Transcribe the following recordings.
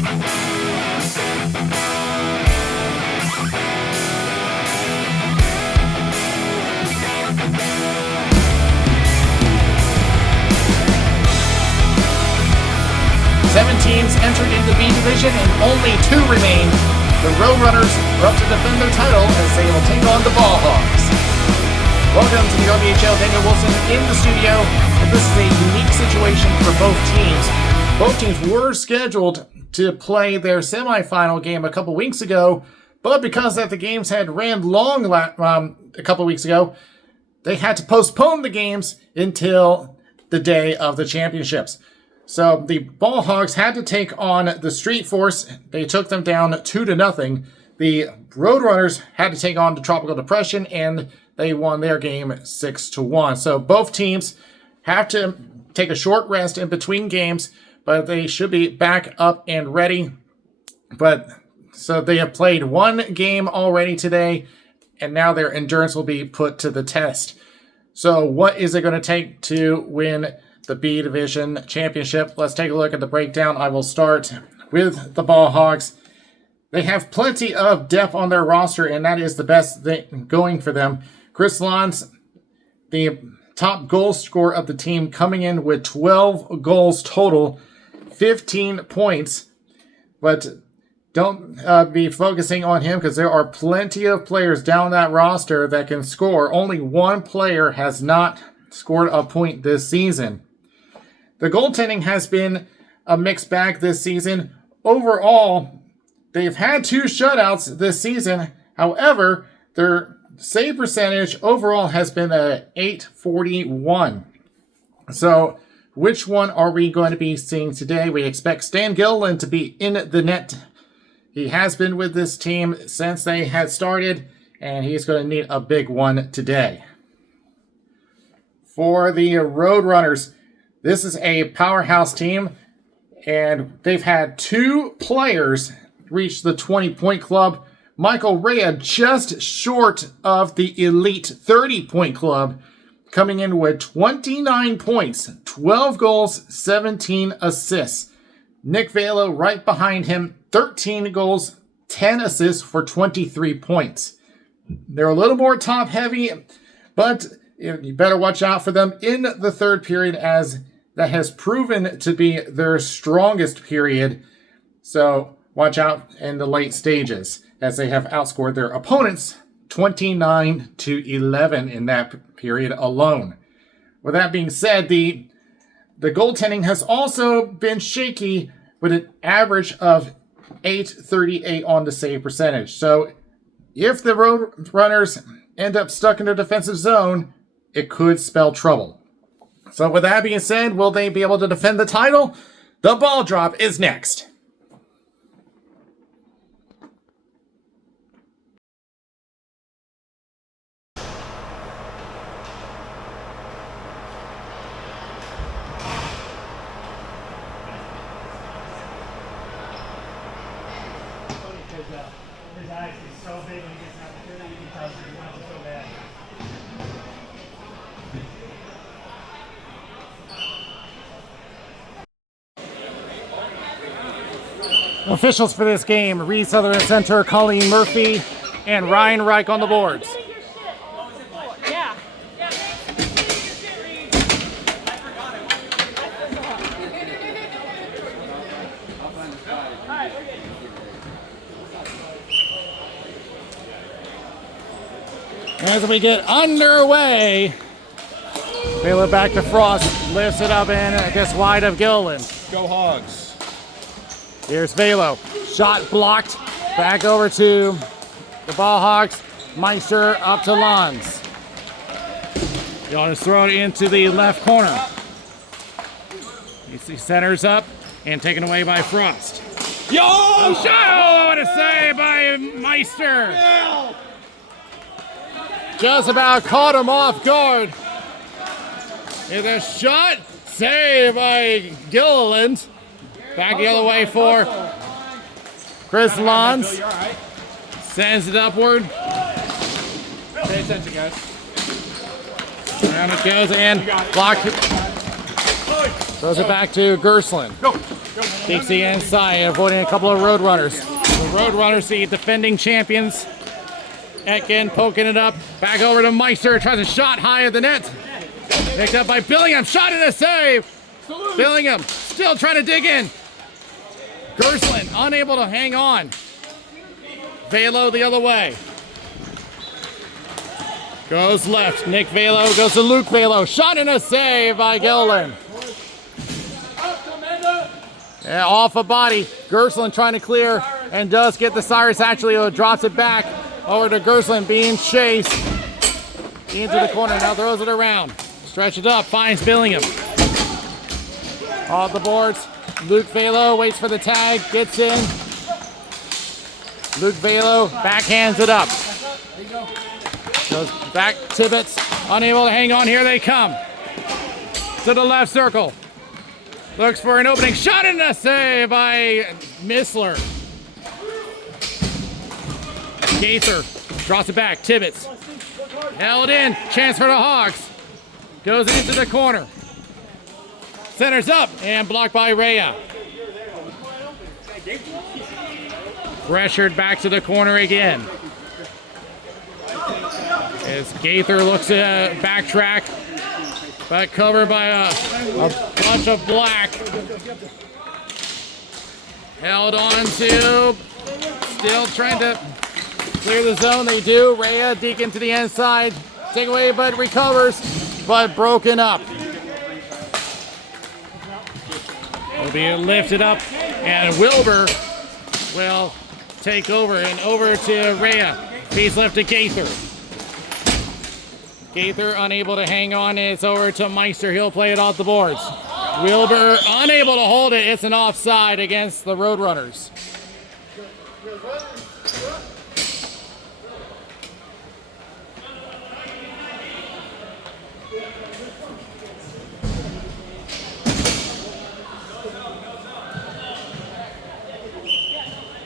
Seven teams entered into B Division and only 2 remain. The Roadrunners are up to defend their title as they will take on the Ball Hogs. Welcome to the RBHL. Daniel Wilson in the studio. And this is a unique situation for both teams. Both teams were scheduled to play their semifinal game a couple weeks ago, but because that the games had ran long a couple weeks ago, they had to postpone the games until the day of the championships. So the Ball Hogs had to take on the Street Force. They took them down 2-0. The Roadrunners had to take on the Tropical Depression, and they won their game 6-1. So both teams have to take a short rest in between games, but they should be back up and ready. So they have played one game already today, and now their endurance will be put to the test. So what is it going to take to win the B Division Championship? Let's take a look at the breakdown. I will start with the Ball Hogs. They have plenty of depth on their roster, and that is the best thing going for them. Chris Lons, the top goal scorer of the team, coming in with 12 goals total, 15 points. But don't be focusing on him because there are plenty of players down that roster that can score. Only one player has not scored a point this season. The goaltending has been a mixed bag this season. Overall, they've had 2 shutouts this season. However, their save percentage overall has been at .841. So, which one are we going to be seeing today? We expect Stan Gilliland to be in the net. He has been with this team since they had started, and he's going to need a big one today. For the Roadrunners, this is a powerhouse team, and they've had 2 players reach the 20-point club. Michael Rea just short of the elite 30-point club, coming in with 29 points, 12 goals, 17 assists. Nick Velo right behind him, 13 goals, 10 assists for 23 points. They're a little more top-heavy, but you better watch out for them in the third period, as that has proven to be their strongest period. So watch out in the late stages, as they have outscored their opponents 29-11 in that period alone. With that being said, the goaltending has also been shaky, with an average of .838 on the save percentage. So if the Roadrunners end up stuck in their defensive zone, it could spell trouble. So with that being said, will they be able to defend the title? The ball drop is next. His eyes is so big when he gets an opportunity, he tells you he wants it so bad. Officials for this game: Reed Sutherland center, Colleen Murphy, and Ryan Reich on the boards. Yeah. As we get underway, Baylor back to Frost, lifts it up and gets wide of Gilliland. Go Hogs. Here's Velo, shot blocked, back over to the Ball Hogs. Meister up to Lons. He ought to throw it into the left corner. He centers up and taken away by Frost. Yo! Oh, what a save by Meister! Just about caught him off guard. It's a shot, save by Gilliland. Back the other way for Chris Lons. Sends it upward. Pay attention, guys. Around it goes and blocked. Throws it back to Gersland. Go. Keeps the inside, avoiding a couple of Roadrunners. The Roadrunners, the defending champions. Etkin poking it up. Back over to Meister. Tries a shot high at the net. Picked up by Billingham. Shot and a save. Billingham still trying to dig in. Gersland unable to hang on. Velo the other way. Goes left. Nick Velo goes to Luke Velo. Shot and a save by Gillen. Yeah, off a body. Gersland trying to clear and does get the Cyrus Achlio. Drops it back over to Gersland being chased into the corner. Now throws it around. Stretch it up. Finds Billingham. Off the boards. Luke Velo waits for the tag. Gets in. Luke Velo backhands it up. Goes back. Tibbetts unable to hang on. Here they come. To the left circle. Looks for an opening shot and a save by Missler. Gaither drops it back. Tibbetts held in. Chance for the Hogs. Goes into the corner. Centers up and blocked by Rhea. Pressured back to the corner again. As Gaither looks to backtrack, but covered by a bunch of black. Held on to, still trying to clear the zone. They do. Rhea deacon to the inside. Take away, but recovers, but broken up. Will be lifted up, and Wilbur will take over and over to Rhea. Feeds left to Gaither. Gaither unable to hang on. It's over to Meister. He'll play it off the boards. Wilbur unable to hold it. It's an offside against the Roadrunners.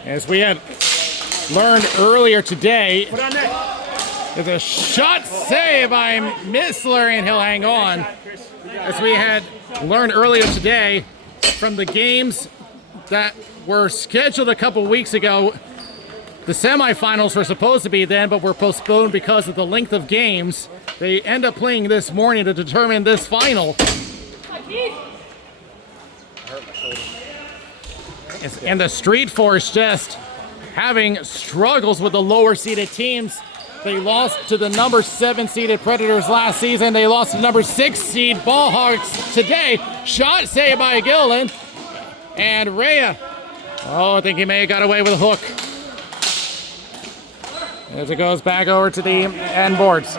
As we had learned earlier today, there's a shot save by Missler, and he'll hang on. As we had learned earlier today from the games that were scheduled a couple weeks ago, the semifinals were supposed to be then, but were postponed because of the length of games. They end up playing this morning to determine this final. And the Street Force just having struggles with the lower seeded teams. They lost to the number 7 seeded Predators last season. They lost to the number 6 seed Ball Hogs today. Shot saved by Gillen. And Rhea. Oh, I think he may have got away with a hook. As it goes back over to the end boards.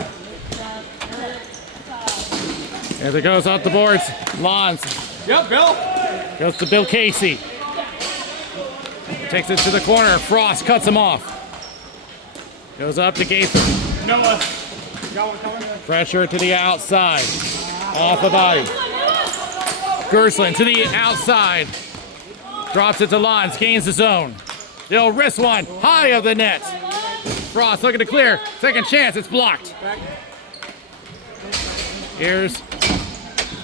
As it goes up the boards. Lawns. Yep, Bill. Goes to Bill Casey. Takes it to the corner. Frost cuts him off. Goes up to Gaither. Noah. Pressure to the outside. Off the body. Gersland to the outside. Drops it to Lons. Gains the zone. They'll wrist one. High of the net. Frost looking to clear. Second chance. It's blocked. Here's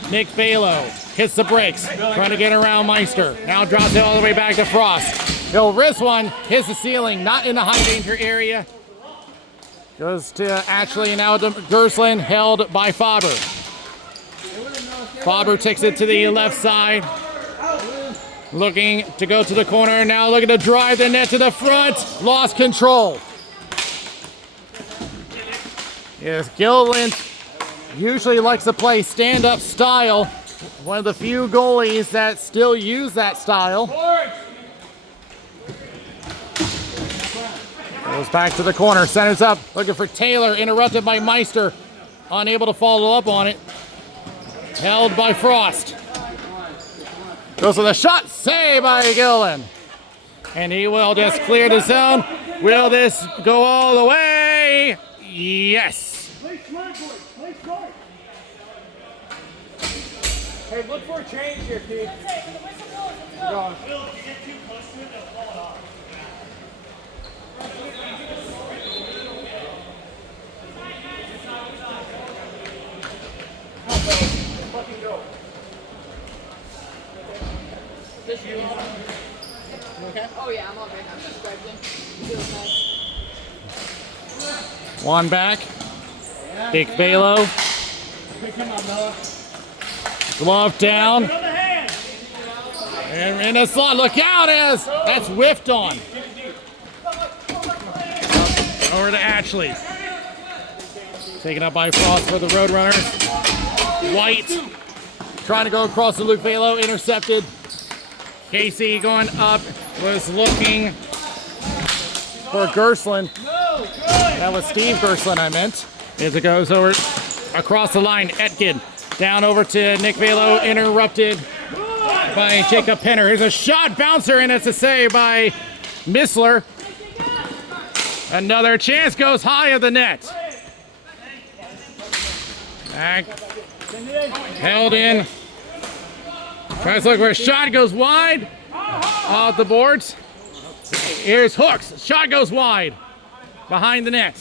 Nick Velo. Hits the brakes. Trying to get around Meister. Now drops it all the way back to Frost. He'll wrist one. Hits the ceiling. Not in the high danger area. Goes to Ashley, now to Gersland, held by Faber. Faber takes it to the left side. Looking to go to the corner, now looking to drive the net to the front. Lost control. Yes, Gilliland usually likes to play stand-up style. One of the few goalies that still use that style. Goes back to the corner, centers up, looking for Taylor, interrupted by Meister. Unable to follow up on it. Held by Frost. Goes with a shot, save by Gillen. And he will just clear the zone. Will this go all the way? Yes. Hey, look for a change here, kid. Bill, if you get too close to it, they'll pull it off. Fucking go. Oh yeah, I'm all good. I'm just grabbing. Feels nice. One back. Nick Velo. Pick him up, Noah. Glove down. Put on the hand. And in the slot. Look out, as that's whiffed on. Over to Ashley. Taken up by Frost for the Roadrunners. White trying to go across to Luke Velo. Intercepted. Casey going up. Was looking for Gerslin. That was Steve Gerslin, I meant. As it goes over across the line. Etkin down over to Nick Velo. Interrupted by Jacob Penner. Here's a shot bouncer, and it's a save by Missler. Another chance goes high of the net. Back. Held in. Tries to look for a shot, goes wide. Off the boards. Here's Hooks. Shot goes wide. Behind the net.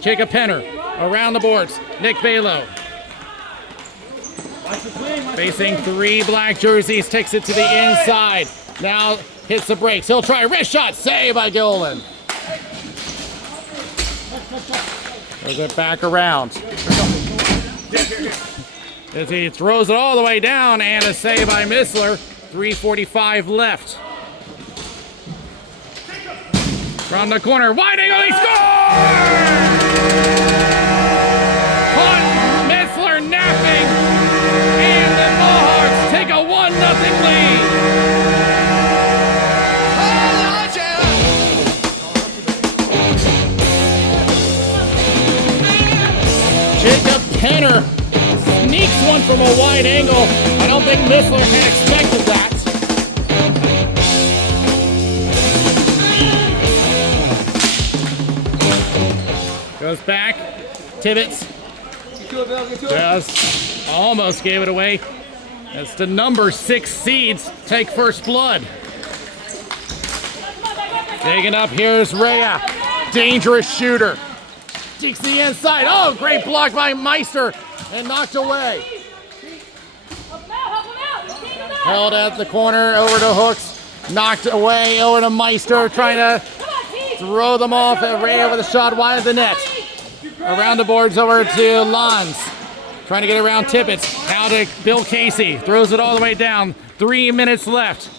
Jacob Penner around the boards. Nick Velo. Facing three black jerseys, takes it to the inside. Now hits the brakes. He'll try a wrist shot. Save by Gillen. Throws it back around. As he throws it all the way down, and a save by Missler. 3:45 left. From the corner, wide angle, he scores! Caught Missler napping, and the Mohawks take a 1-0 lead. Jacob Penner sneaks one from a wide angle. I don't think Missler had expected that. Goes back. Tibbetts just almost gave it away. As the number 6 seeds take first blood. Digging up, here's Rhea. Dangerous shooter. Cheeks the inside. Oh, great block by Meister and knocked away. Held at the corner, over to Hooks. Knocked away, over to Meister, trying to throw them off. Rhea with a shot wide of the net. Around the boards, over to Lons. Trying to get around Tippett. Now to Bill Casey. Throws it all the way down. 3 minutes left.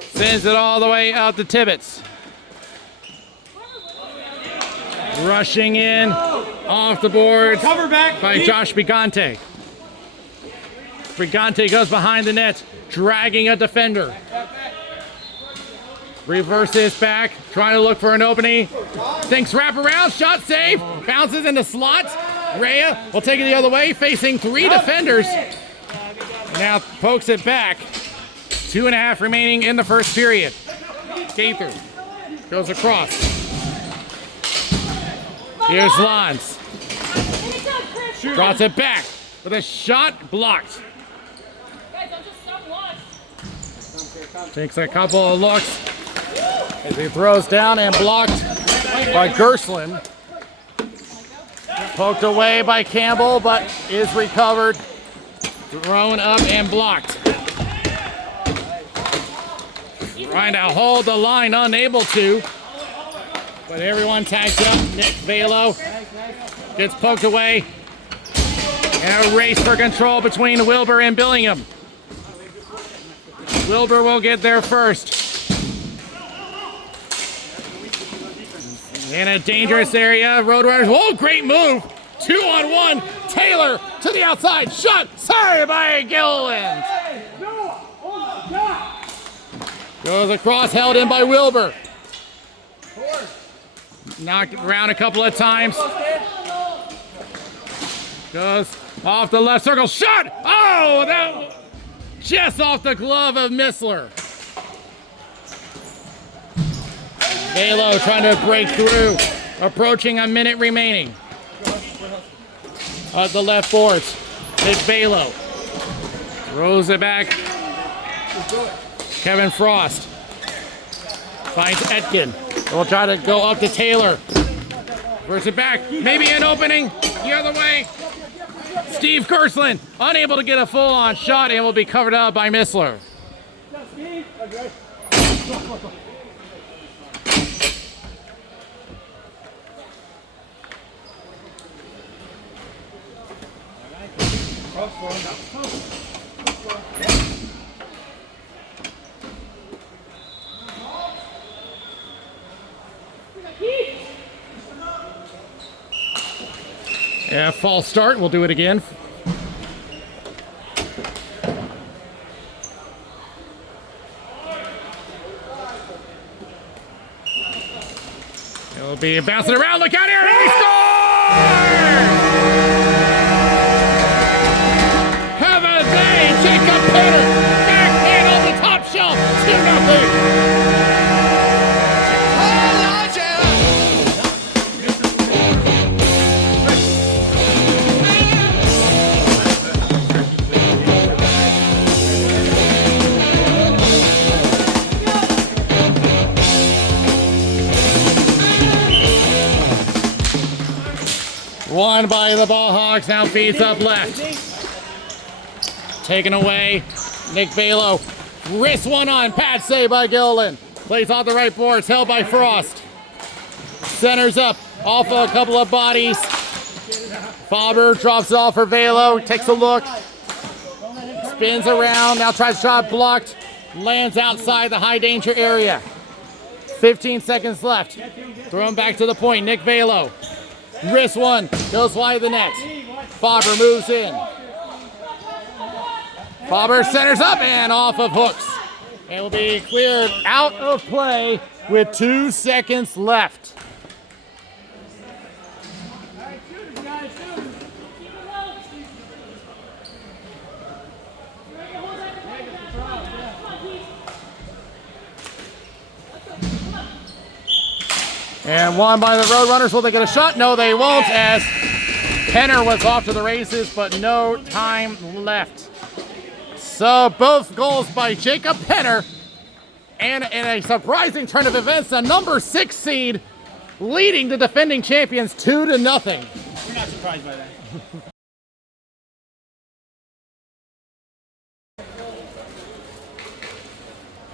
Sends it all the way out to Tibbetts. Rushing in off the boards by Josh Brigante. Brigante goes behind the net, dragging a defender. Reverses back, trying to look for an opening. Thinks wrap around, shot save, bounces into slots. Rhea will take it the other way, facing 3 defenders. Now pokes it back. 2.5 remaining in the first period. Gaither goes across. Here's Lons. Drops it back with a shot blocked. Takes a couple of looks as he throws down and blocked by Gerslin. Poked away by Campbell, but is recovered. Thrown up and blocked. Trying to hold the line, unable to. But everyone tags up. Nick Velo gets poked away. And a race for control between Wilbur and Billingham. Wilbur will get there first. In a dangerous area, Roadrunners. Whoa, great move. 2-on-1. Taylor to the outside. Shot. Sorry by Gilliland. Goes across, held in by Wilbur. Knocked around a couple of times. Goes off the left circle. Shot! Oh, that just off the glove of Missler. Velo trying to break through. Approaching a minute remaining. At the left boards. It's Velo. Throws it back. Kevin Frost. Finds Etkin. We'll try to go up to Taylor. Where's it back? Maybe an opening. The other way. Steve Gerslin, unable to get a full-on shot and will be covered up by Missler. Yeah, false start. We'll do it again. It'll be bouncing around. Look out here! He scores! Heaven Bay, Jacob Peter, backhand on the top shelf, 2-0. Won by the Ball Hogs, now feeds up left. Taken away, Nick Velo. Wrist one on, pad save by Gilliland. Plays off the right boards, held by Frost. Centers up, off a couple of bodies. Faber drops it off for Velo, takes a look. Spins around, now tries shot blocked. Lands outside the high danger area. 15 seconds left. Throw him back to the point, Nick Velo. Wrist one, goes wide of the net. Faber moves in. Faber centers up and off of hooks. It will be cleared out of play with 2 seconds left. And won by the Roadrunners. Will they get a shot? No, they won't, as Penner was off to the races, but no time left. So both goals by Jacob Penner, and in a surprising turn of events, the number 6 seed leading the defending champions 2-0. We're not surprised by that.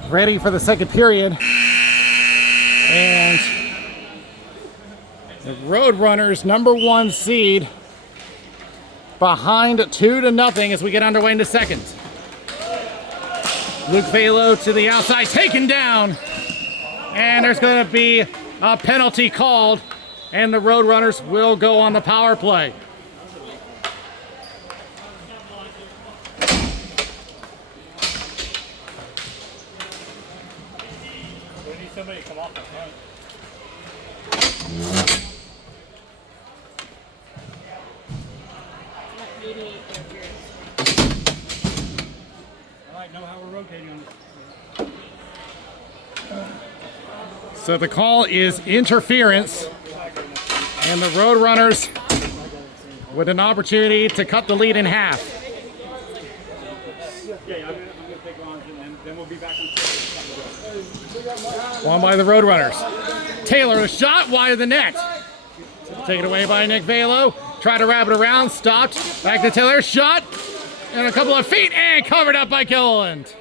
Ready for the second period. And the Roadrunners, number 1 seed, behind 2-0 as we get underway into second. Luke Velo to the outside, taken down. And there's going to be a penalty called, and the Roadrunners will go on the power play. We need somebody to come off the front. All right, know how we're rotating on this. So the call is interference, and the Roadrunners with an opportunity to cut the lead in half. Yeah, I'm gonna take on, and then we'll be back on. Won by the Roadrunners. Taylor, a shot wide of the net. Taken away by Nick Velo. Tried to wrap it around, stopped. Back to Taylor, shot, and a couple of feet, and covered up by Gilliland.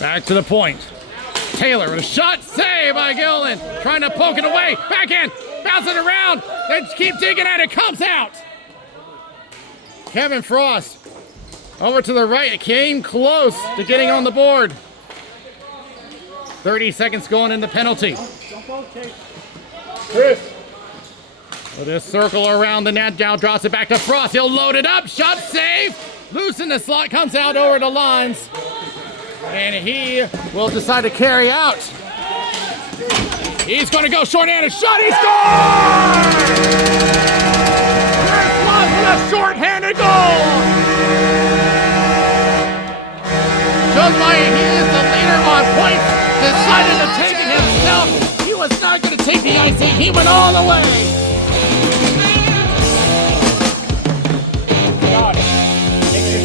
Back to the point. Taylor with a shot, save by Gilliland. Trying to poke it away, backhand, bounce it around. They keep digging at it, comes out. Kevin Frost over to the right, came close to getting on the board. 30 seconds going in the penalty. Chris. With this circle around the net, now drops it back to Frost. He'll load it up, shot, save. Loose in the slot, comes out over the lines. And he will decide to carry out. He's going to go short-handed shot. He scores! Chris Love with a short-handed goal. Shows why he is the leader on points. Decided to take it himself. He was not going to take the icing. He went all the way. Got it. Make sure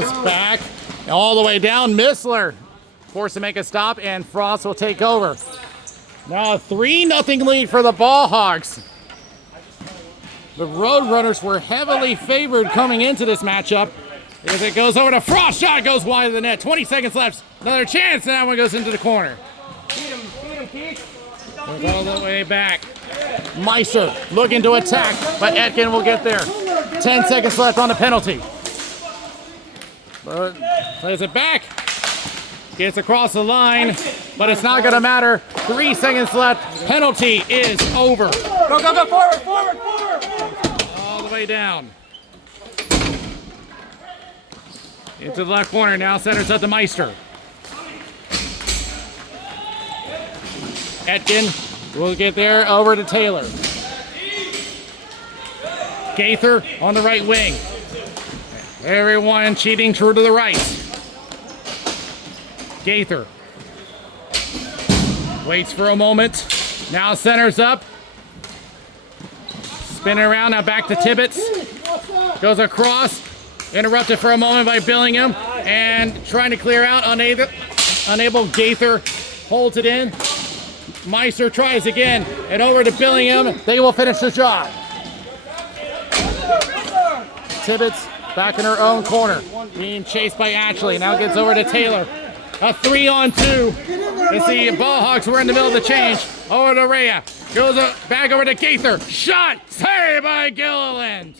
Comes back all the way down. Missler forced to make a stop, and Frost will take over. Now a 3-0 lead for the Ball Hogs. The Roadrunners were heavily favored coming into this matchup. As it goes over to Frost, shot goes wide of the net. 20 seconds left. Another chance, and that one goes into the corner. Goes all the way back. Meister looking to attack, but Etkin will get there. 10 seconds left on the penalty. But plays it back. Gets across the line, but it's not going to matter. 3 seconds left. Penalty is over. Go, go, go, forward, forward, forward. All the way down. Into the left corner, now centers up to Meister. Etkin will get there, over to Taylor. Gaither on the right wing. Everyone cheating true to the right. Gaither waits for a moment. Now centers up. Spinning around, now back to Tibbetts. Goes across. Interrupted for a moment by Billingham. And trying to clear out, unable. Gaither holds it in. Meister tries again. And over to Billingham. They will finish the job. Tibbetts back in her own corner. Being chased by Ashley. Now gets over to Taylor. A 3-on-2. As the Ball Hogs were in the middle of the change. Over to Rhea. Goes back over to Gaither. Shot! Saved by Gilliland.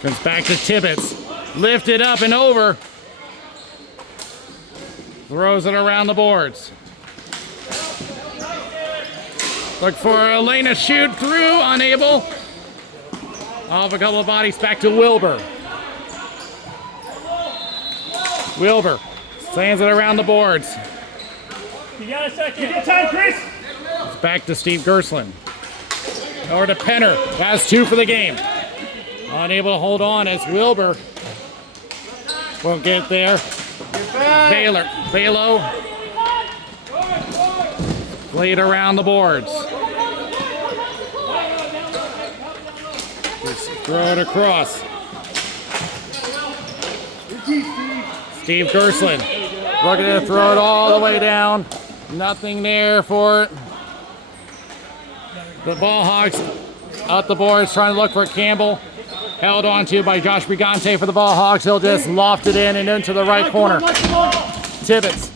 Comes back to Tibbetts. Lifted up and over. Throws it around the boards. Look for Elena, shoot through, unable. Off a couple of bodies, back to Wilbur. Wilbur sends it around the boards. You got a second. You got time, Chris. It's back to Steve Gerstlin. Over to Penner. Has 2 for the game. Unable to hold on as Wilbur won't get there. Velo played around the boards. Just throw it across. Steve Gerstlin looking to throw it all the way down. Nothing there for it. The Ball Hogs up the boards trying to look for Campbell. Held on to by Josh Brigante for the Ball Hogs. He'll just loft it in and into the right corner. Tibbetts.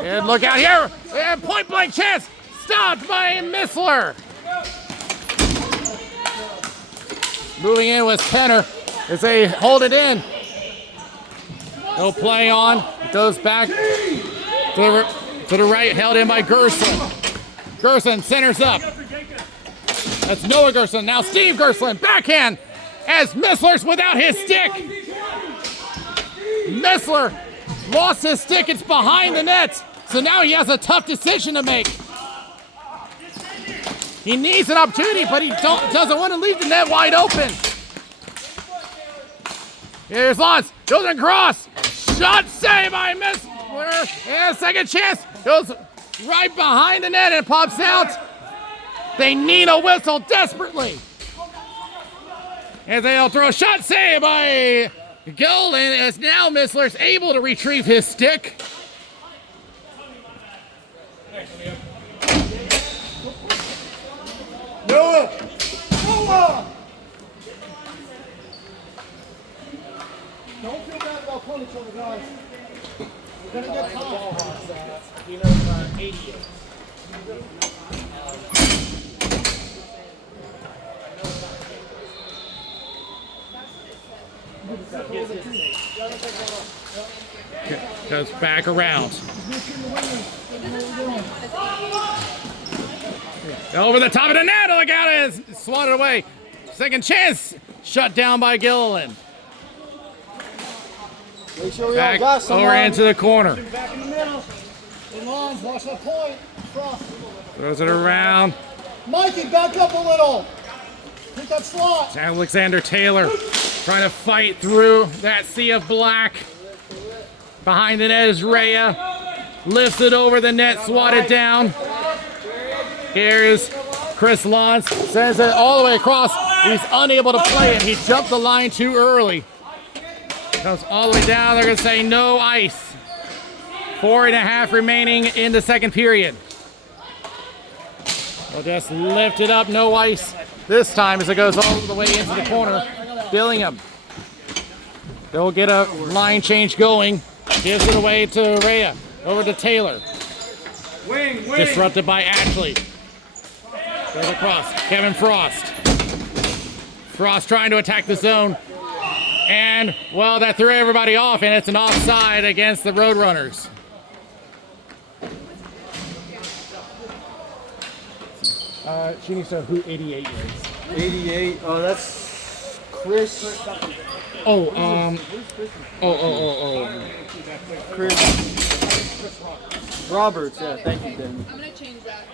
And look out here. And point blank chance. Stopped by Missler. Moving in with Penner as they hold it in. They'll play on. It goes back to the right. Held in by Gerson. Gerson centers up. That's Noah Gerson. Now Steve Gerstlin, backhand, as Missler's without his stick. Missler lost his stick. It's behind the net. So now he has a tough decision to make. He needs an opportunity, but he doesn't want to leave the net wide open. Here's Lance. Goes across. Shot saved by Missler. And second chance. Goes right behind the net and pops out. They need a whistle desperately. As they'll throw a shot saved by Gillen, as now Missler's able to retrieve his stick. Noah! Noah! Don't feel bad about pulling each other, guys. We're gonna get time. 88. Goes back around. Over the top of the net. Look out, it's swatted away. Second chance. Shut down by Gilliland. Make sure we all Back got someone. over into the corner. Back in the middle. In lines, watch that point. Cross. Throws it around. Mikey, back up a little. Take that slot. Alexander Taylor trying to fight through that sea of black. Behind the net is Rhea. Lifts it over the net, swatted down. Here's Chris Lons. Sends it all the way across. He's unable to play it. He jumped the line too early. Comes all the way down. They're going to say no ice. 4.5 remaining in the second period. We'll just lift it up. No ice this time as it goes all the way into the corner. Billingham. They'll get a line change going. Gives it away to Rhea. Over to Taylor. Disrupted by Ashley. Goes across. Kevin Frost. Frost trying to attack the zone. And, well, that threw everybody off, and it's an offside against the Roadrunners. She needs to know who 88 is. 88. Oh, that's Chris. Chris Roberts. Yeah, thank you, Ben. I'm gonna change that.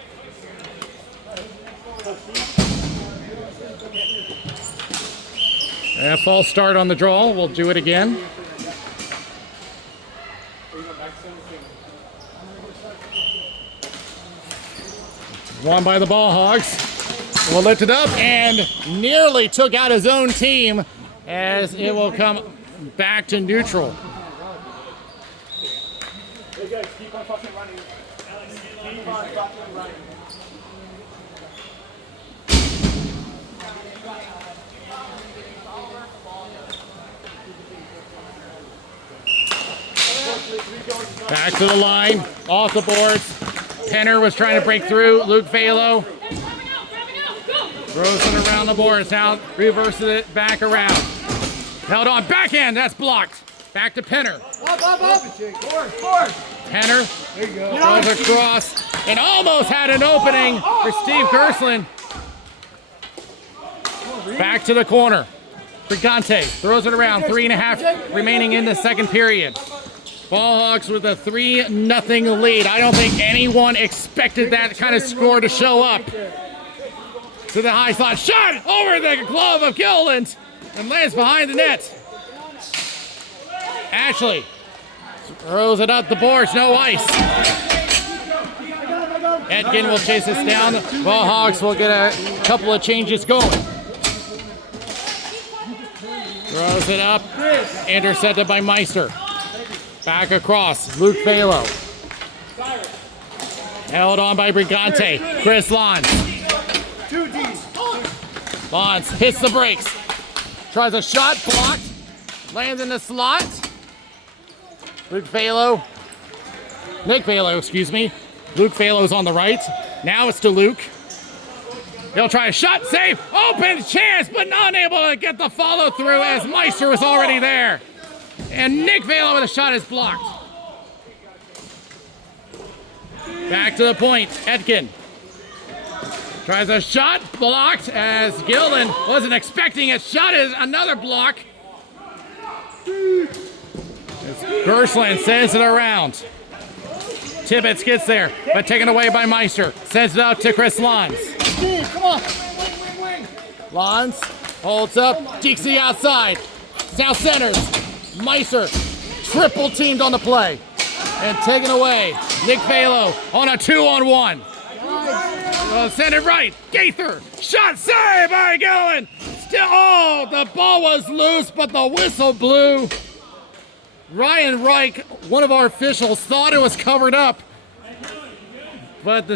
And a false start on the draw. We'll do it again. Won by the Ball Hogs. We'll lift it up and nearly took out his own team as it will come back to neutral. Hey guys, keep on fucking running. Keep on fucking running. Back to the line, off the boards. Penner was trying to break through. Luke Valo throws it around the boards. Now reverses it back around. Held on, backhand, that's blocked. Back to Penner. Up. Forward. Penner There you go. goes across and almost had an opening for Steve Gersland. Back to the corner. Brigante throws it around. 3.5 remaining in the second period. Ball Hogs with a 3-0 lead. I don't think anyone expected that kind of score to show up. To the high slot. Shot over the glove of Gilliland and lands behind the net. Ashley throws it up the boards. No ice. Edkin will chase this down. Ball Hogs will get a couple of changes going. Throws it up. Intercepted by Meister. Back across. Luke Valo. Held on by Brigante. Chris Lons. Lons hits the brakes. Tries a shot. Blocked. Lands in the slot. Luke Valo. Nick Valo, excuse me. Luke Valo's on the right. Now it's to Luke. He'll try a shot. Save. Open chance, but unable to get the follow through as Meister was already there. And Nick Valo with a shot is blocked. Back to the point. Etkin tries a shot. Blocked as Gilliland wasn't expecting it. Shot is another block. Gersland sends it around. Tibbetts gets there, but taken away by Meister. Sends it out to Chris Lons. Come on. Wing. Lons holds up. Deeksy outside. South centers. Meister triple teamed on the play. And taken away. Nick Valo on a 2-on-1. Send it right. Gaither. Shot saved by Gilliland. Still, the ball was loose, but the whistle blew. Ryan Reich, one of our officials, thought it was covered up, but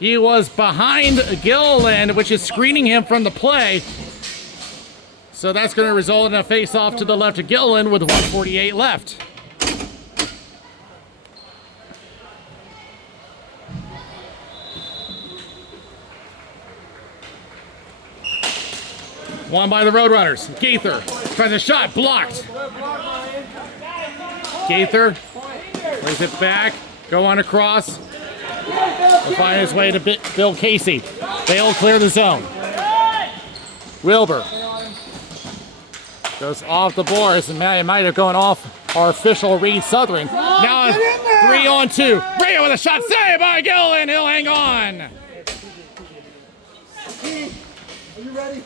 he was behind Gilliland, which is screening him from the play. So that's going to result in a face-off to the left of Gilliland with 1:48 left. Won by the Roadrunners. Gaither tries a shot, blocked. Gaither plays it back, go on across. He'll find his way to Bill Casey. They'll clear the zone. Wilbur goes off the boards, and it might have gone off our official Reed Southern. Now 3-on-2. Rhea with a shot saved by Gillen. He'll hang on. Are you ready?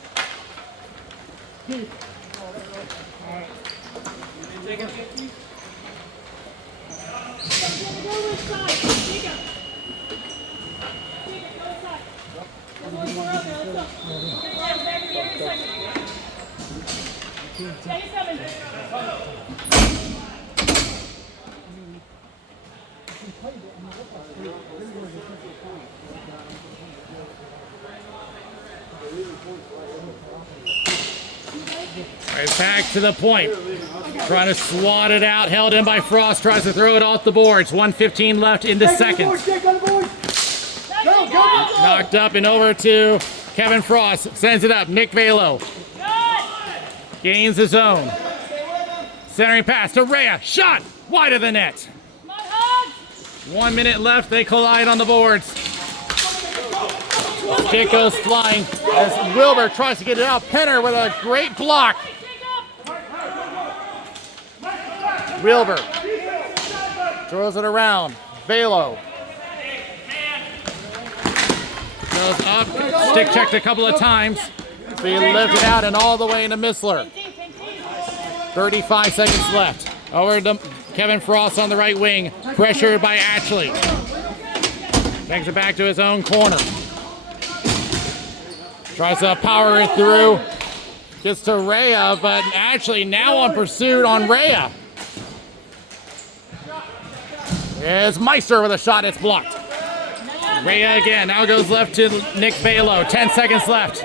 Right back to the point. Trying to swat it out. Held in by Frost. Tries to throw it off the boards. 1:15 left in the second. Knocked up and over to Kevin Frost. Sends it up. Nick Velo. Gains his own. Centering pass to Rhea. Shot wide of the net. 1 minute left. They collide on the boards. Kick goes flying as Wilbur tries to get it out. Penner with a great block. Wilbur throws it around. Velo goes up. Stick checked a couple of times. Be lifted out and all the way into Missler. 35 seconds left. Over to Kevin Frost on the right wing. Pressured by Ashley. Takes it back to his own corner. Tries to power it through. Gets to Rhea, but Ashley now on pursuit on Rhea. Here's Meister with a shot. It's blocked. Rhea again. Now goes left to Nick Velo. 10 seconds left.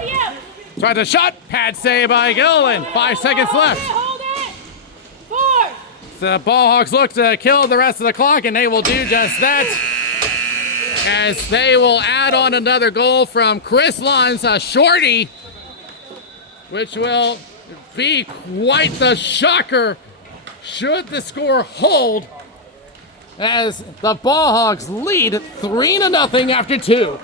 Tries a shot. Pad save by Gillen. 5 seconds left. The Ball Hogs look to kill the rest of the clock, and they will do just that, as they will add on another goal from Chris Lons, a shorty, which will be quite the shocker should the score hold, as the Ball Hogs lead 3-0 after 2.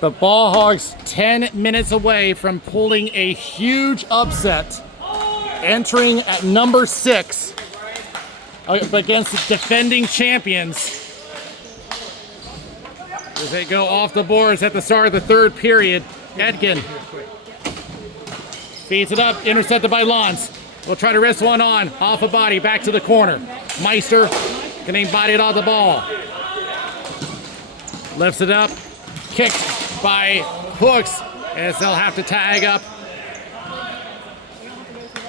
The Ball Hogs 10 minutes away from pulling a huge upset, entering at number 6 against the defending champions. As they go off the boards at the start of the third period, Edkin feeds it up, intercepted by Lons. We'll try to wrist one on, off a body, back to the corner. Meister getting bodied off the ball. Lifts it up, kicked by Hooks, as they'll have to tag up.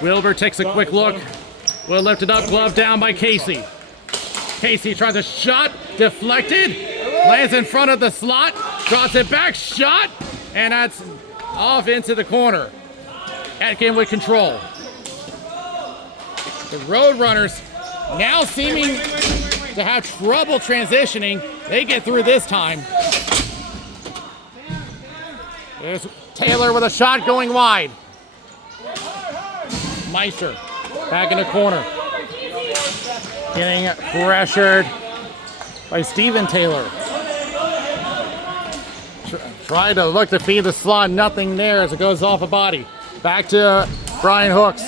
Wilbur takes a quick look. Will lift it up, glove down by Casey. Casey tries a shot, deflected, lands in front of the slot, drops it back, shot, and that's off into the corner. Atkin with control. The Roadrunners now seeming to have trouble transitioning. They get through this time. There's Taylor with a shot going wide. Meister back in the corner. Getting pressured by Steven Taylor. Trying to look to feed the slot, nothing there as it goes off a body. Back to Brian Hooks.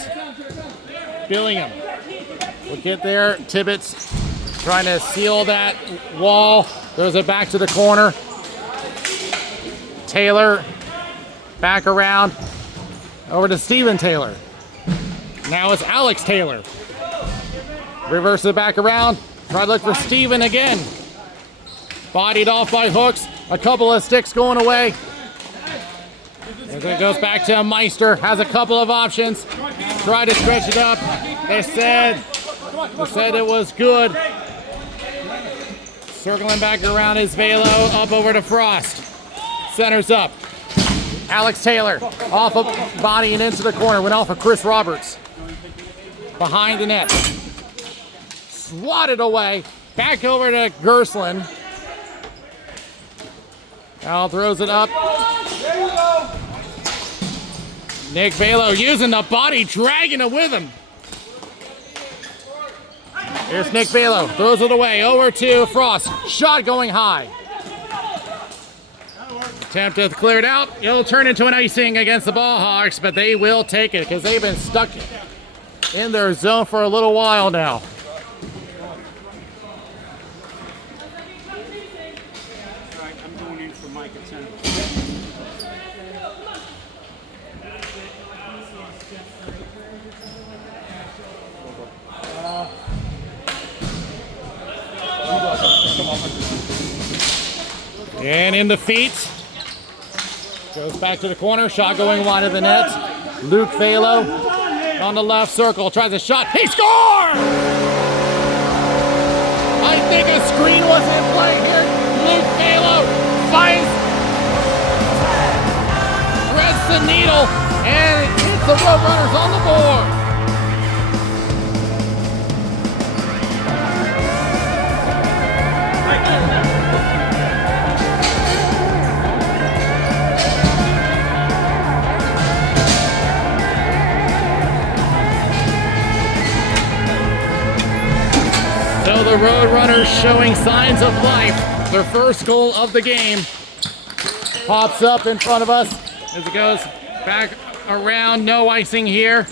Billingham will get there. Tibbetts trying to seal that wall. Throws it back to the corner. Taylor back around over to Steven Taylor. Now it's Alex Taylor. Reverse it back around. Try to look for Steven again. Bodied off by Hooks. A couple of sticks going away. As it goes back to Meister. Has a couple of options. Try to stretch it up. They said it was good. Circling back around is Velo. Up over to Frost. Centers up. Alex Taylor off of body and into the corner. Went off of Chris Roberts. Behind the net. Swatted away. Back over to Gerslin. Al throws it up. Nick Velo using the body, dragging it with him. Here's Nick Velo. Throws it away. Over to Frost. Shot going high. Attempt to clear it out. It'll turn into an icing against the Ball Hogs, but they will take it because they've been stuck in their zone for a little while now. I'm going in for Mike at center. And in the feet. Goes back to the corner. Shot going wide of the net. Luke Velo on the left circle. Tries a shot. He scores! I think a screen was in play here. Luke Velo finds, threads the needle, and hits the Roadrunners on the board. So the Roadrunners showing signs of life. Their first goal of the game pops up in front of us as it goes back around. No icing here.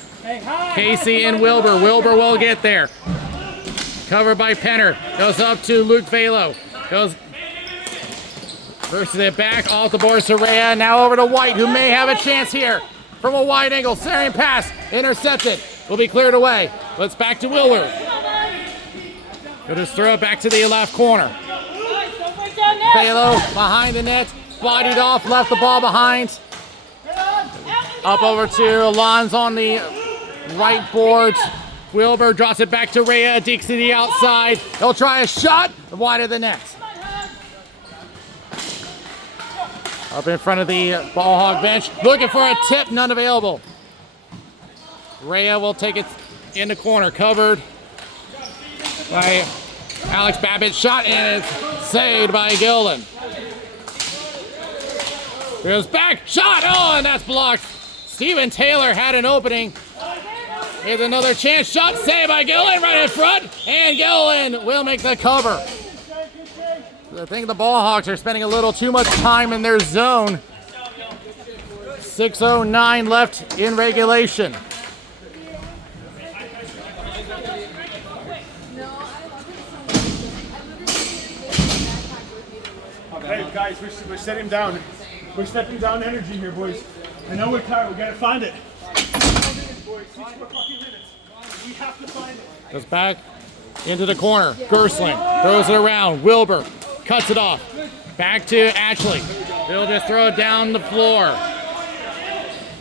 Casey and Wilbur. Wilbur will get there. Covered by Penner. Goes up to Luke Velo. Goes versus it back off the board to Rhea. Now over to White, who may have a chance here from a wide angle. Centering pass intercepted. Will be cleared away. But it's back to Wilbur. He'll just throw it back to the left corner. Velo behind the net, bodied off, left the ball behind. Up over to Alonzo on the right board. Wilbur drops it back to Rhea, Deeks to the outside. He'll try a shot wide of the net. Up in front of the Ball Hog bench, looking for a tip, none available. Rhea will take it in the corner, covered by Alex Babbitt. Shot, and it's saved by Gillen. Goes back, shot, oh, and that's blocked. Steven Taylor had an opening. Here's another chance, shot, saved by Gillen right in front, and Gillen will make the cover. I think the Ball Hogs are spending a little too much time in their zone. 6:09 left in regulation. Hey guys, we're setting down. We're stepping down energy here, boys. I know we're tired. We gotta find it. 6 more fucking minutes. We have to find it. Goes back into the corner. Gersling throws it around. Wilbur cuts it off. Back to Ashley. They'll just throw it down the floor.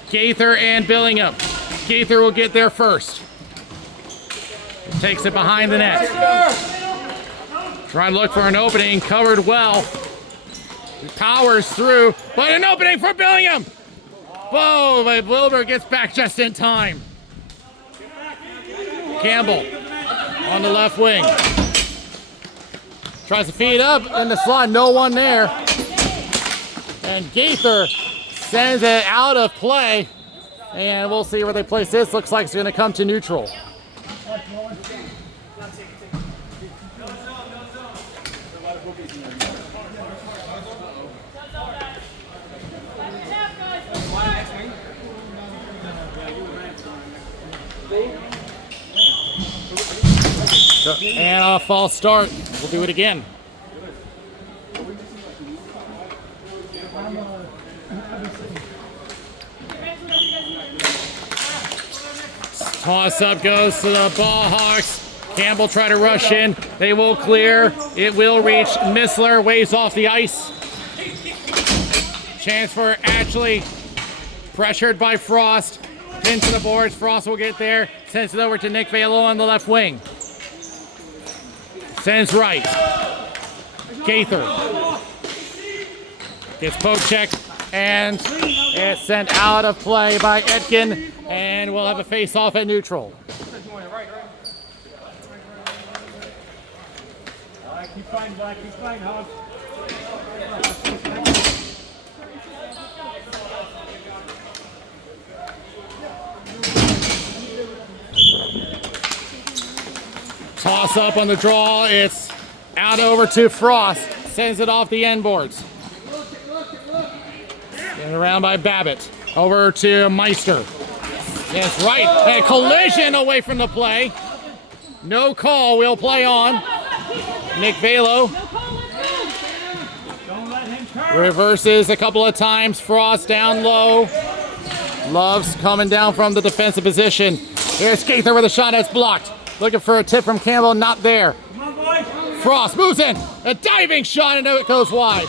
Gaither and Billingham. Gaither will get there first. Takes it behind the net. Trying to look for an opening. Covered well. Powers through, but an opening for Billingham. Whoa, but Wilbur gets back just in time. Campbell on the left wing. Tries to feed up in the slot, no one there. And Gaither sends it out of play. And we'll see where they place this. Looks like it's going to come to neutral. And a false start. We'll do it again. Toss up goes to the Ball Hogs. Campbell try to rush in. They will clear. It will reach. Missler waves off the ice. Chance for Ashley. Pressured by Frost. Pin to the boards. Frost will get there. Sends it over to Nick Velo on the left wing. Sends right. Gaither gets poke check, and it's sent out of play by Etkin, and we'll have a face-off at neutral. Keep fighting, Black. Keep fighting, Hogs. Toss up on the draw. It's out over to Frost. Sends it off the end boards. And around by Babbitt. Over to Meister. Yes, right. A collision away from the play. No call. We'll play on. Nick Velo reverses a couple of times. Frost down low. Love's coming down from the defensive position. Here's Gaither with a shot that's blocked. Looking for a tip from Campbell. Not there. Frost moves in. A diving shot, and it goes wide.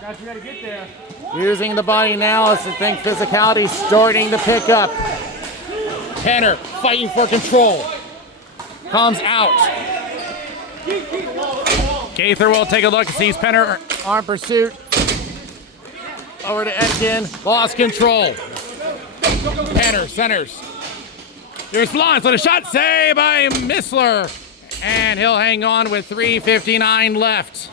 Guys, we gotta get there. Using the body now as I think physicality starting to pick up. Penner fighting for control. Comes out. Gaither will take a look and sees Penner arm pursuit. Over to Etkin. Lost control. Penner centers. Here's Blondes with a shot. Save by Missler. And he'll hang on with 3:59 left.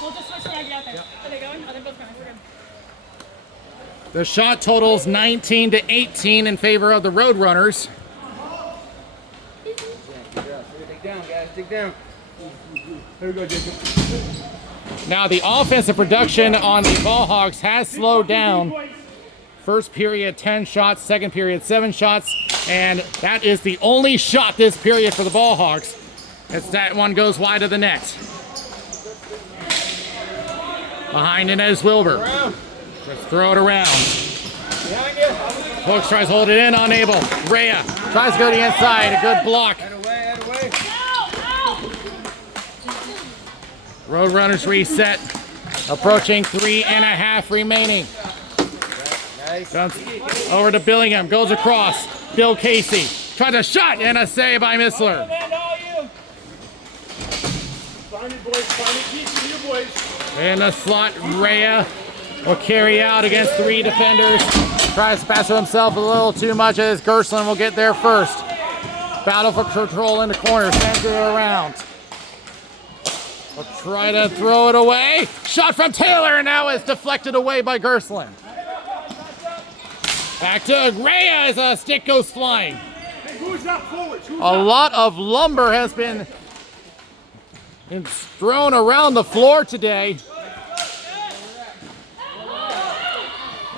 We'll just switch Maggie out there. Are they going? Oh, they're both going. We're good. The shot totals 19-18 in favor of the Roadrunners. Dig down, guys. Dig down. There we go, Jacob. Now the offensive production on the Ball Hogs has slowed down. First period 10 shots, second period 7 shots, and that is the only shot this period for the Ball Hogs. As that one goes wide of the net. Behind Inez Wilbur. Let's throw it around. Hooks tries to hold it in, unable. Rhea tries to go to the inside, a good block. Roadrunners reset, approaching 3.5 remaining. Nice. Over to Billingham, goes across. Bill Casey tries a shot and a save by Missler. Find it, boys. Find it. Keep it, you boys. In the slot, Rhea will carry out against 3 defenders. Tries to pass to himself a little too much as Gerslin will get there first. Battle for control in the corner, sends it around. Will try to throw it away. Shot from Taylor, and now it's deflected away by Gerslin. Back to Rhea as a stick goes flying. Hey, who's up forward? A lot of lumber has been thrown around the floor today.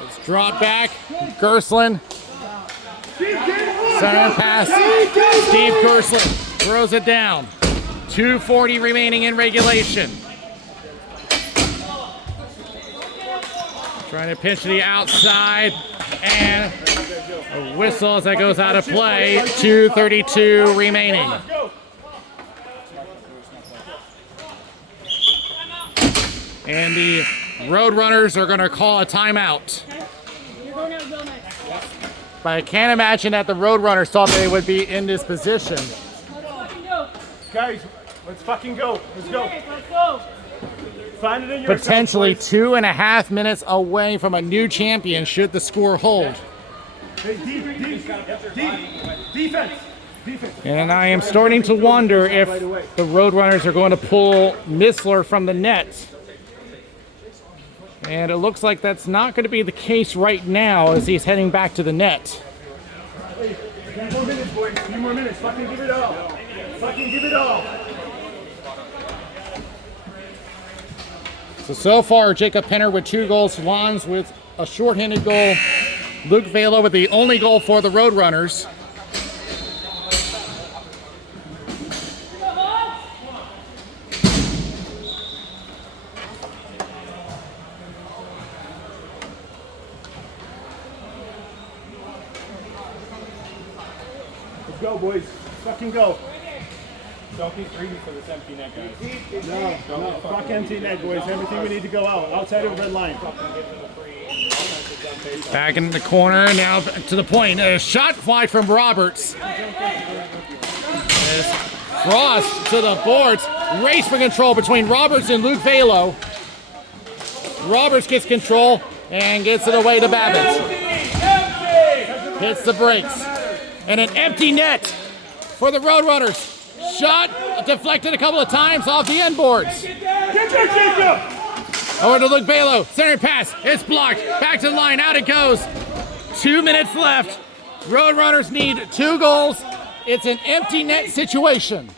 It's dropped back. Gerslin. Center pass. Steve Gerslin throws it down. 2:40 remaining in regulation. Trying to pitch to the outside. And a whistle as that goes out of play. 2:32 remaining. And the Roadrunners are going to call a timeout. But I can't imagine that the Roadrunners thought they would be in this position. Guys, let's fucking go. Let's go. Let's go. Find it in your Potentially 2.5 minutes away from a new champion should the score hold. Hey, defense. And I am starting to wonder if the Roadrunners are going to pull Missler from the net. And it looks like that's not going to be the case right now as he's heading back to the net. Hey, 10 more minutes, boys. 2 more minutes. Fucking give it all. Fucking give it all. So far, Jacob Penner with 2 goals, Swans with a shorthanded goal, Luke Vela with the only goal for the Roadrunners. Let's go, boys. Fucking go. Don't be greedy for this empty net, guys. No, fuck empty net, boys. Everything we need to go out. Outside of the red line. Back in the corner, now to the point. A shot wide from Roberts. As Frost to the boards. Race for control between Roberts and Luke Velo. Roberts gets control and gets it away to Babbitt. Hits the brakes. And an empty net for the Roadrunners. Shot deflected a couple of times off the end boards. Over to Luke Velo. Center pass. It's blocked. Back to the line. Out it goes. 2 minutes left. Roadrunners need 2 goals. It's an empty net situation.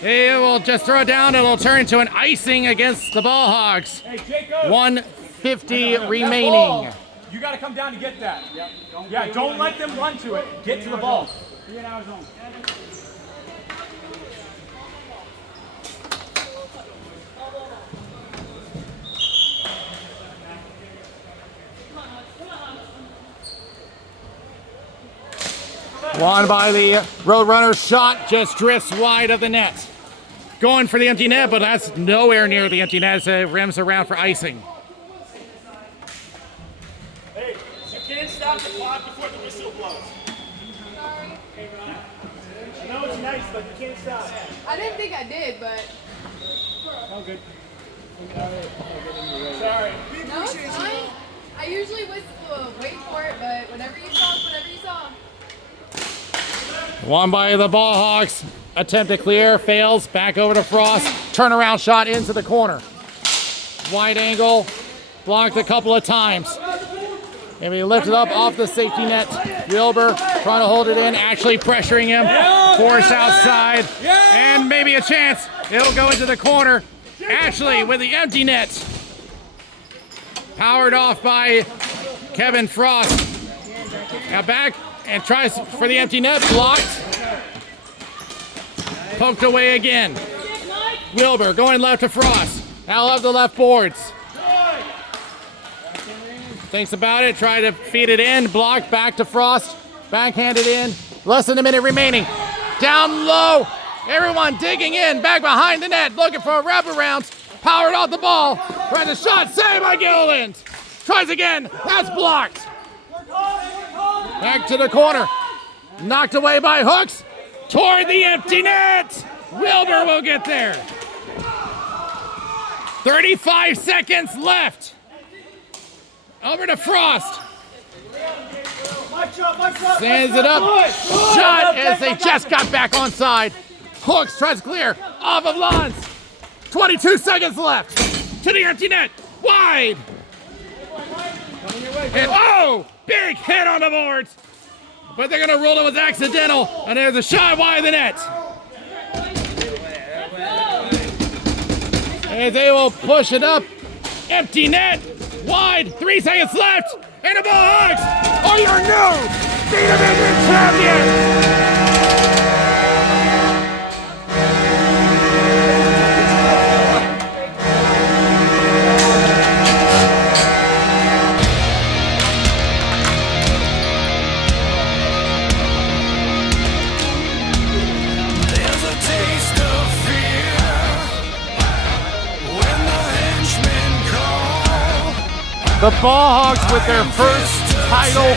They will just throw it down. It'll turn into an icing against the Ball Hogs. Hey, Jacob. 1:50 remaining. You got to come down to get that. Yeah, don't let them run to it. Get to the ball. Won by the Roadrunners. Shot just drifts wide of the net. Going for the empty net, but that's nowhere near the empty net as it rims around for icing. Hey, you can't stop the clock before the whistle blows. Sorry. I know it's nice, but you can't stop. I didn't think I did, but Oh, good. no, it's fine. I usually wait for it, but whatever you saw is whatever you saw. Won by the Ball Hogs. Attempt to clear, fails, back over to Frost. Turnaround shot into the corner. Wide angle, blocked a couple of times. And we lift it up off the safety net. Wilbur trying to hold it in, actually pressuring him. Force outside, and maybe a chance. It'll go into the corner. Ashley with the empty net. Powered off by Kevin Frost. Now back and tries for the empty net, blocked. Poked away again. Wilbur going left to Frost. Now of the left boards. Thinks about it, try to feed it in, blocked, back to Frost. Backhanded in, less than a minute remaining. Down low, everyone digging in, back behind the net, looking for a wraparound. Powered off the ball, tries a shot, saved by Gilliland. Tries again, that's blocked. Back to the corner, knocked away by Hooks. Toward the empty net. Wilbur will get there. 35 seconds left. Over to Frost. Sends it up. Shot as they just got back onside. Hooks tries to clear off of Lons. 22 seconds left. To the empty net. Wide. And oh, big hit on the boards. But they're going to rule it was accidental. And there's a shot wide of the net. As they will push it up. Empty net. Wide. 3 seconds left. And the Ball Hogs are your new B-Division champions. The Ball Hogs with their first title,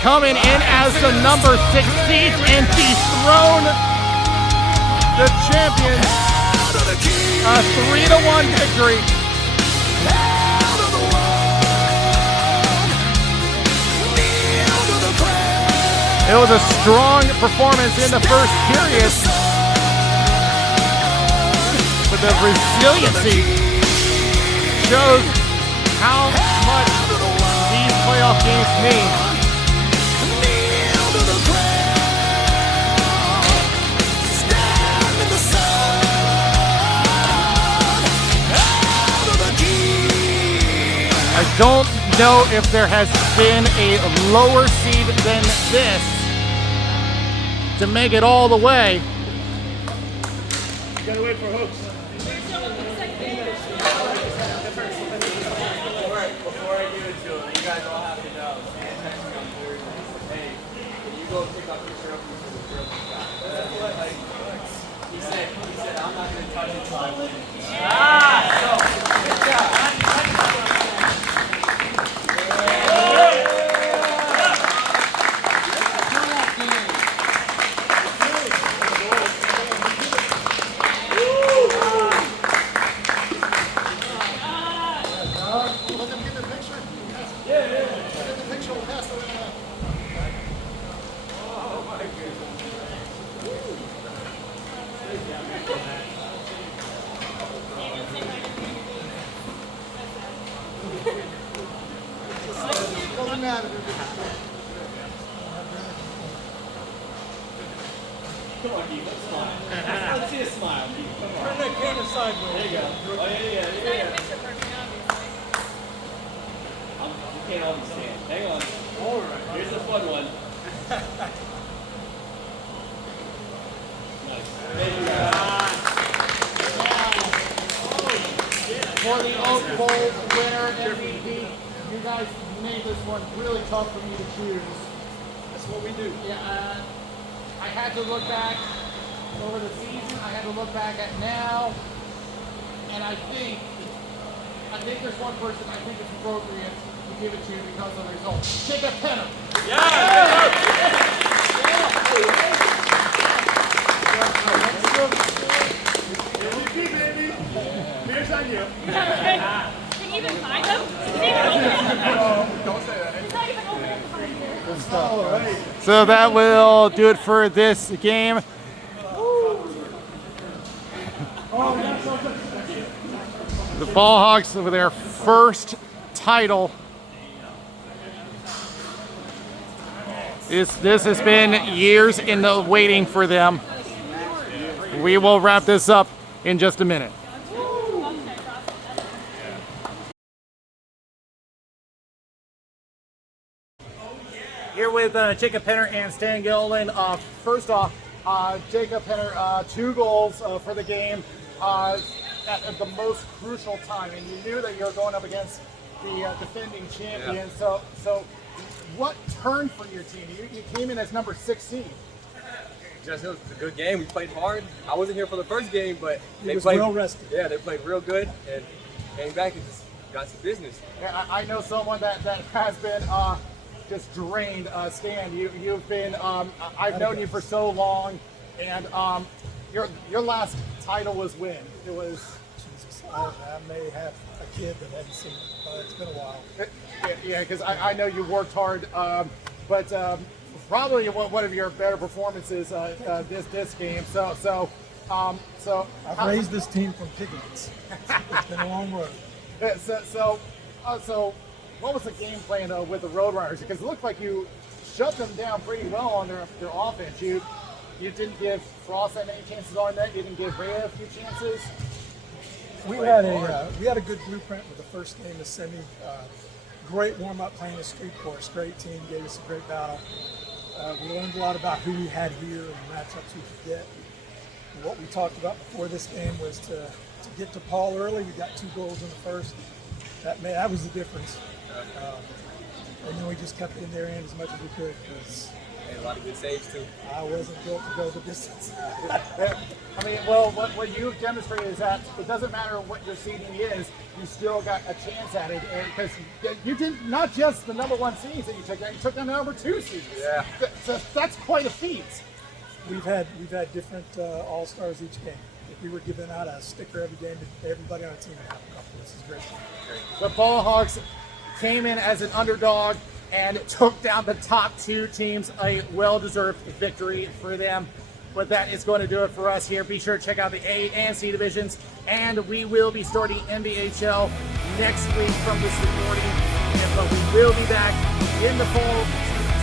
coming in as the number 6 seed and dethrone the champions. A 3-1 victory. It was a strong performance in the first period, but the resiliency shows how much these playoff games mean. I don't know if there has been a lower seed than this to make it all the way. You gotta wait for Hooks. Before I give it to him, you guys all have to know. Stan texted me on Thursday. Hey, can you go pick up your trophies for the trophy shot? He said, I'm not going to touch it until I win. Good job. doesn't matter. Come on, Keith, let's smile. Let's see a smile, Keith. Come on. Turn that camera sideways. There you go. Oh, yeah. Picture perfect, obviously. You can't always stand. Hang on. All right. Here's a fun one. Nice. Thank you, guys. For the Oak Bowl winner MVP, you guys made this one really tough for me to choose. That's what we do. Yeah, I had to look back over the season. I had to look back at now, and I think there's one person I think it's appropriate to give it to because of the results. Jacob Penner. MVP, baby. Here's on you. Can you even find them? Don't say that. It's not even open to find here. All right. So that will do it for this game. The Ball Hogs with their first title. This has been years in the waiting for them. We will wrap this up in just a minute. Here with Jacob Penner and Stan Gilliland. First off, Jacob Penner, 2 goals for the game at the most crucial time, and you knew that you were going up against the defending champion. Yeah. So what turned for your team? You came in as number 16. Just, it was a good game. We played hard. I wasn't here for the first game, but They played well rested. Yeah, they played real good and came back and just got some business. Yeah, I know someone that has been just drained. Stan, you've been. I've known you for so long, and your last title was when? It was. Jesus, I may have a kid that hadn't seen it. It's been a while. Yeah, because I know you worked hard, but probably one of your better performances this game. So I've raised this team from piglets. It's been a long road. So what was the game plan with the Roadrunners? Because it looked like you shut them down pretty well on their offense. You didn't give Frost that many chances on net. You didn't give Ray a few chances. We had a good blueprint with the first game of semi. Great warm up playing the street course. Great team, gave us a great battle. We learned a lot about who we had here and the matchups we could get. And what we talked about before this game was to get to Paul early. We got 2 goals in the first. That was the difference. And then we just kept it in their end as much as we could because And a lot of good saves too. I wasn't built to go the distance. I mean, well, what you've demonstrated is that it doesn't matter what your seeding is, you still got a chance at it. Because you did not just the number 1 seeds that you took the number 2 seeds. Yeah. So that's quite a feat. We've had different all-stars each game. If we were giving out a sticker every game, everybody on the team would have a couple. This is great. The Ball Hogs came in as an underdog and took down the top 2 teams. A well-deserved victory for them. But that is going to do it for us here. Be sure to check out the A and C divisions. And we will be starting RBHL next week from this recording. But we will be back in the fall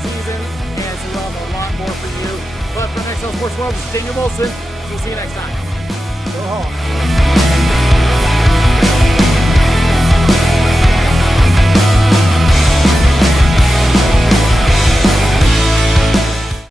season. And so we'll have a lot more for you. But for Next Sports World, this is Daniel Wilson. We'll see you next time. Go Hogs.